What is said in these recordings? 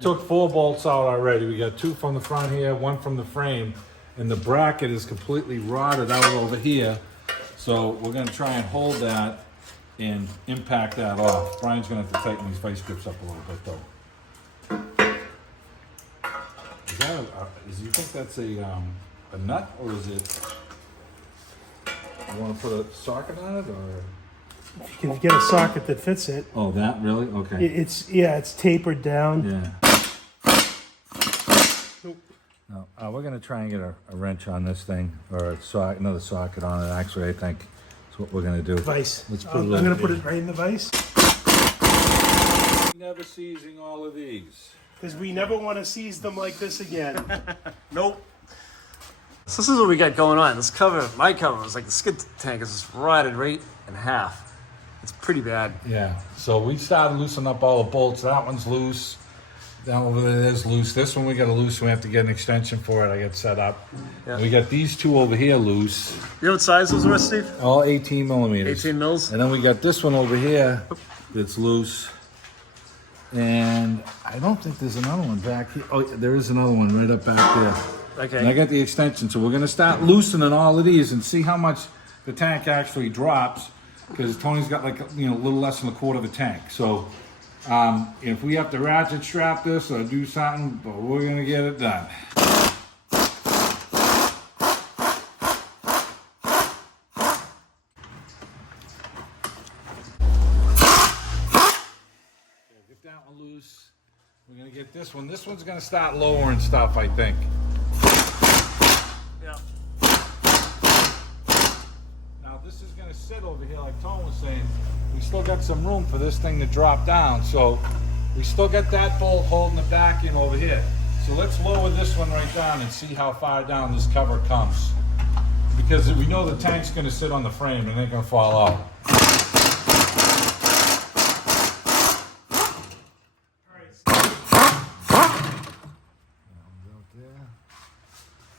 Took 4 bolts out already. We got 2 from the front here, 1 from the frame, and the bracket is completely rotted out over here. So we're gonna try and hold that and impact that off. Brian's gonna have to tighten these vice grips up a little bit though. Is that do you think that's a nut, or is it, you wanna put a socket on it, or? You can get a socket that fits it. Oh, that really? Okay. It's tapered down. Yeah. No, we're gonna try and get a wrench on this thing, or another socket on it. Actually, I think that's what we're gonna do. Vice. Let's put I'm gonna put it right in the vice. Never seizing all of these. Because we never want to seize them like this again. Nope. So this is what we got going on. This cover, my cover, was like the skid tank is just rotted right in half. It's pretty bad. Yeah. So we started loosening up all the bolts. That one's loose. That over there is loose. This one we got to loosen. We have to get an extension for it. I get set up. Yeah. We got these 2 over here loose. You know what size those were, Steve? All 18 millimeters. 18 mils. And then we got this one over here that's loose. And I don't think there's another one back here. Oh, there is another one right up back there. Okay. And I got the extension. So we're going to start loosening all of these and see how much the tank actually drops. Because Tony's got like, a little less than a quarter of a tank. So if we have to ratchet strap this or do something, but we're going to get it done. Get that one loose. We're going to get this one. This one's going to start lowering stuff, I think. Yeah. This is going to sit over here, like Tom was saying. We still got some room for this thing to drop down, so we still got that bolt holding it back in over here. So let's lower this one right down and see how far down this cover comes. Because we know the tank's going to sit on the frame and it ain't going to fall out.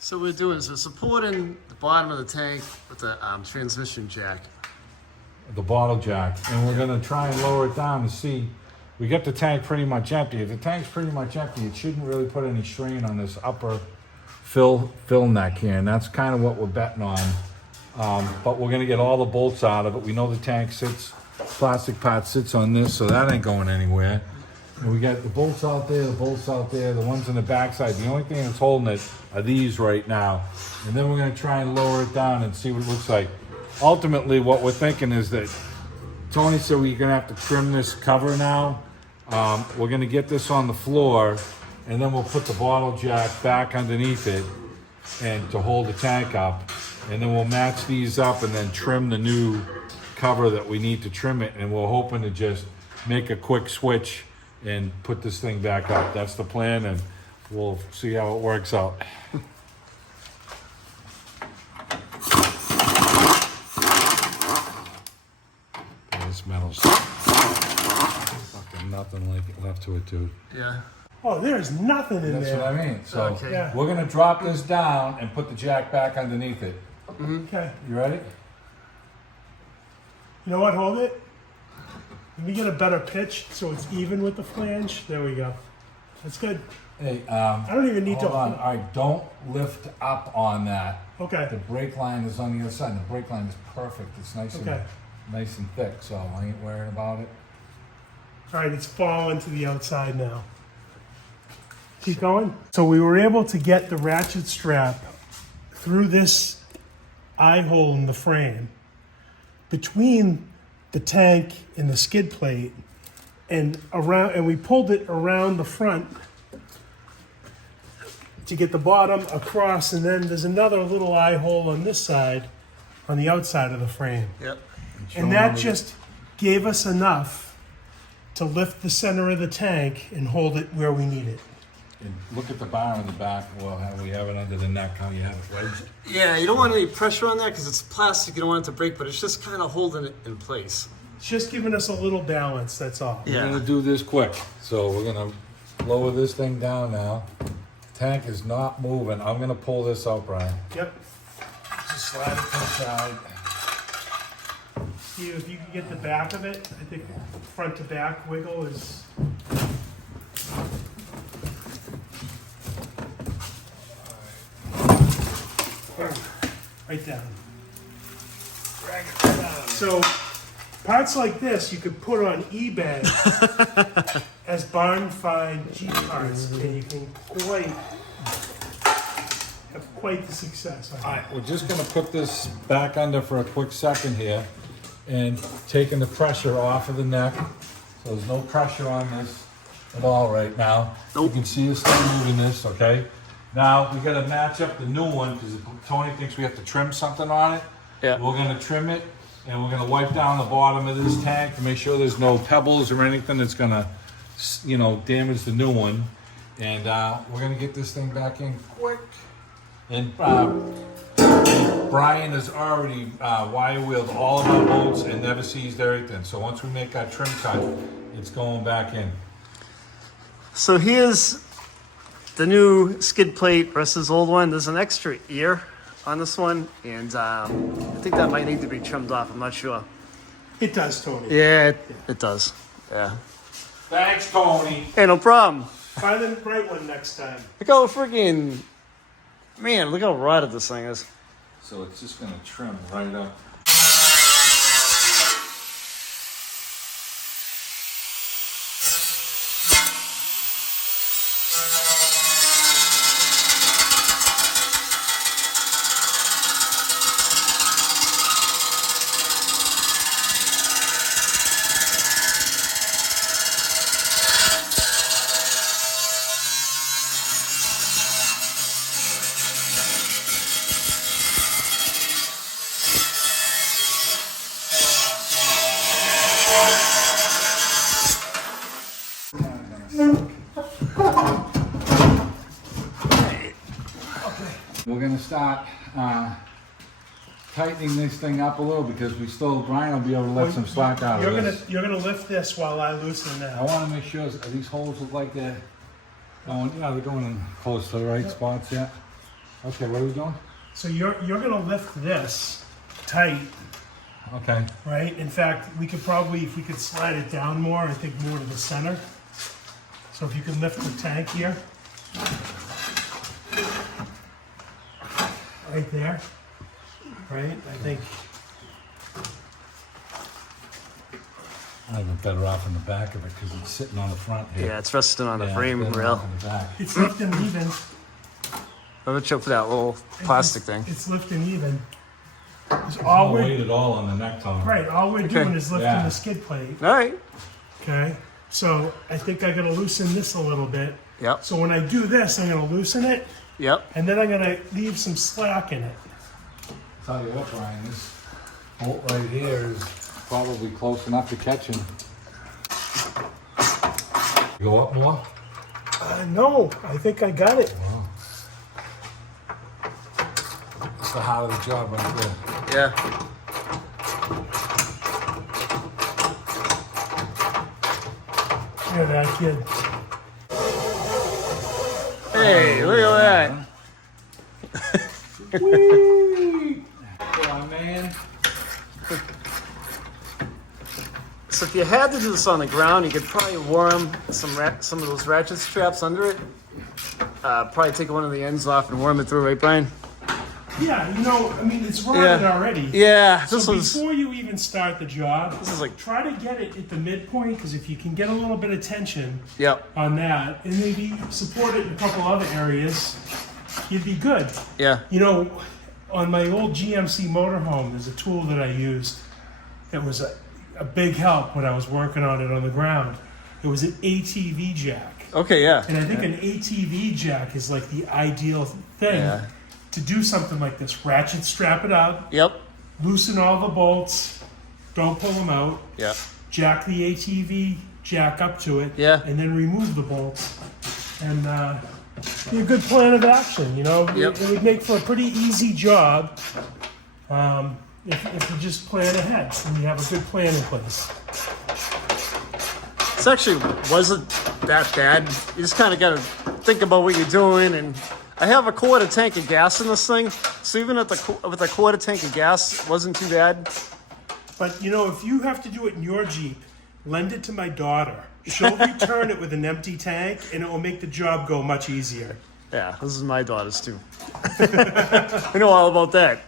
So what we're doing is we're supporting the bottom of the tank with the transmission jack. The bottle jack, and we're going to try and lower it down to see. We get the tank pretty much empty. If the tank's pretty much empty, it shouldn't really put any strain on this upper fill neck here, and that's kind of what we're betting on. But we're going to get all the bolts out of it. We know the tank sits, plastic part sits on this, so that ain't going anywhere. And we got the bolts out there, the bolts out there, the ones on the backside. The only thing that's holding it are these right now. And then we're going to try and lower it down and see what it looks like. Ultimately, what we're thinking is that Tony said we're going to have to trim this cover now. We're going to get this on the floor, and then we'll put the bottle jack back underneath it and to hold the tank up. And then we'll match these up and then trim the new cover that we need to trim it. And we're hoping to just make a quick switch and put this thing back up. That's the plan, and we'll see how it works out. This metal's fucking nothing like it left to it, dude. Yeah. Oh, there's nothing in That's there. what I mean. So Okay. Yeah. we're gonna drop this down and put the jack back underneath it. Okay. You ready? You know what? Hold it. Let me get a better pitch so it's even with the flange. There we go. That's good. Hey, I don't even need hold to. on. All right, don't lift up on that. Okay. The brake line is on the other side. And the brake line is perfect. It's nice Okay. nice and thick, so I ain't worrying about it. All right, it's falling to the outside now. Keep going. So we were able to get the ratchet strap through this eye hole in the frame between the tank and the skid plate and around, and we pulled it around the front to get the bottom across, and then there's another little eye hole on this side on the outside of the frame. Yep. And that just gave us enough to lift the center of the tank and hold it where we need it. And look at the bar on the back. Well, how we have it under the neck, how you have it wedged. Yeah, you don't want any pressure on that because it's plastic. You don't want it to break, but it's just kind of holding it in place. It's just giving us a little balance, that's all. Yeah. We're gonna do this quick. So we're gonna lower this thing down now. Tank is not moving. I'm gonna pull this out, Brian. Yep. Just slide it to the side. See if you can get the back of it. I think front to back wiggle is right down. Drag it down. So parts like this you could put on eBay as barn find Jeep parts, and you can have quite the success. All right, we're just gonna put this back under for a quick second here and taking the pressure off of the neck. So there's no pressure on this at all right now. Nope. You can see us still moving this, okay? Now, we gotta match up the new one because Tony thinks we have to trim something on it. Yeah. We're gonna trim it and we're gonna wipe down the bottom of this tank to make sure there's no pebbles or anything that's gonna, you know, damage the new one. And we're gonna get this thing back in quick. And Brian has already wire wheeled all of our bolts and never seized everything. So once we make our trim cut, it's going back in. So here's the new skid plate versus old one. There's an extra ear on this one, and I think that might need to be trimmed off. I'm not sure. It does, Tony. Yeah, it does. Yeah. Thanks, Tony. Hey, no problem. Find the right one next time. Look how freaking, man, look how rotted this thing is. So it's just gonna trim right up. We're gonna start tightening this thing up a little because Brian will be able to let some slack out of this. You're gonna lift this while I loosen I that. wanna make sure, these holes look like they're going, yeah, they're going in close to the right spots yet. Okay, what are we doing? So you're gonna lift this tight, Okay. right? In fact, we could probably, if we could slide it down more, I think more to the center. So if you can lift the tank here. Right there, right? I think, I'd be better off in the back of it because it's sitting on the front here. Yeah, it's resting on the Yeah, frame better rail. off in the back. it's lifting even. I'm gonna check for that little plastic thing. It's lifting even. It's No all weight we're, at all on the neck tone. right, all we're doing is lifting Yeah. the skid plate, All right. okay? So I think I'm gonna loosen this a little bit. Yep. So when I do this, I'm gonna loosen it, Yep. and then I'm gonna leave some slack in it. Tell you what, Brian, this bolt right here is probably close enough to catching. Go up more? No, I think I got it. That's the heart of the job right there. Yeah. Look at that, kid. Hey, look at that. Whee! Come on, man. So if you had to do this on the ground, you could probably worm some of those ratchet straps under it. Probably take one of the ends off and worm it through, right, Brian? Yeah, you know, I mean, it's rotted already. Yeah, So this was. before you even start the job, This is like. try to get it at the midpoint, because if you can get a little bit of tension Yep. on that, and maybe support it in a couple other areas, you'd be good. Yeah. You know, on my old GMC motorhome, there's a tool that I used that was a big help when I was working on it on the ground. It was an ATV jack. Okay. Yeah. And I think an ATV jack is like the ideal thing Yeah. to do something like this. Ratchet strap it up, Yep. loosen all the bolts, don't pull them out, Yep. jack the ATV jack up to it, Yeah. and then remove the bolts. And be a good plan of action, you know? Yep. It would make for a pretty easy job if you just plan ahead and you have a good plan in place. This actually wasn't that bad. You just kind of got to think about what you're doing. And I have a quarter tank of gas in this thing, so even with a quarter tank of gas, it wasn't too bad. But you know, if you have to do it in your Jeep, lend it to my daughter. She'll return it with an empty tank, and it will make the job go much easier. Yeah, this is my daughter's too. I know all about that.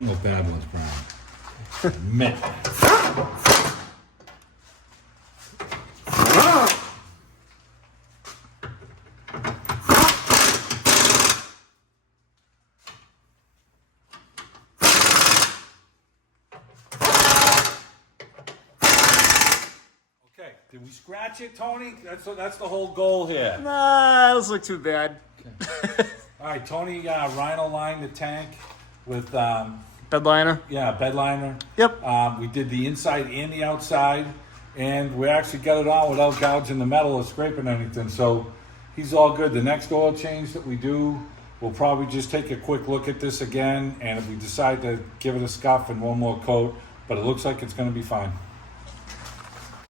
No bad ones, Brian. Admit. Okay, did we scratch it, Tony? That's the whole goal here. Nah, those look too bad. All right, Tony, Rhino lined the tank with, Bed liner. yeah, bed liner. Yep. We did the inside and the outside, and we actually got it on without gouging the metal or scraping anything. So he's all good. The next oil change that we do, we'll probably just take a quick look at this again, and if we decide to give it a scuff and one more coat, but it looks like it's going to be fine.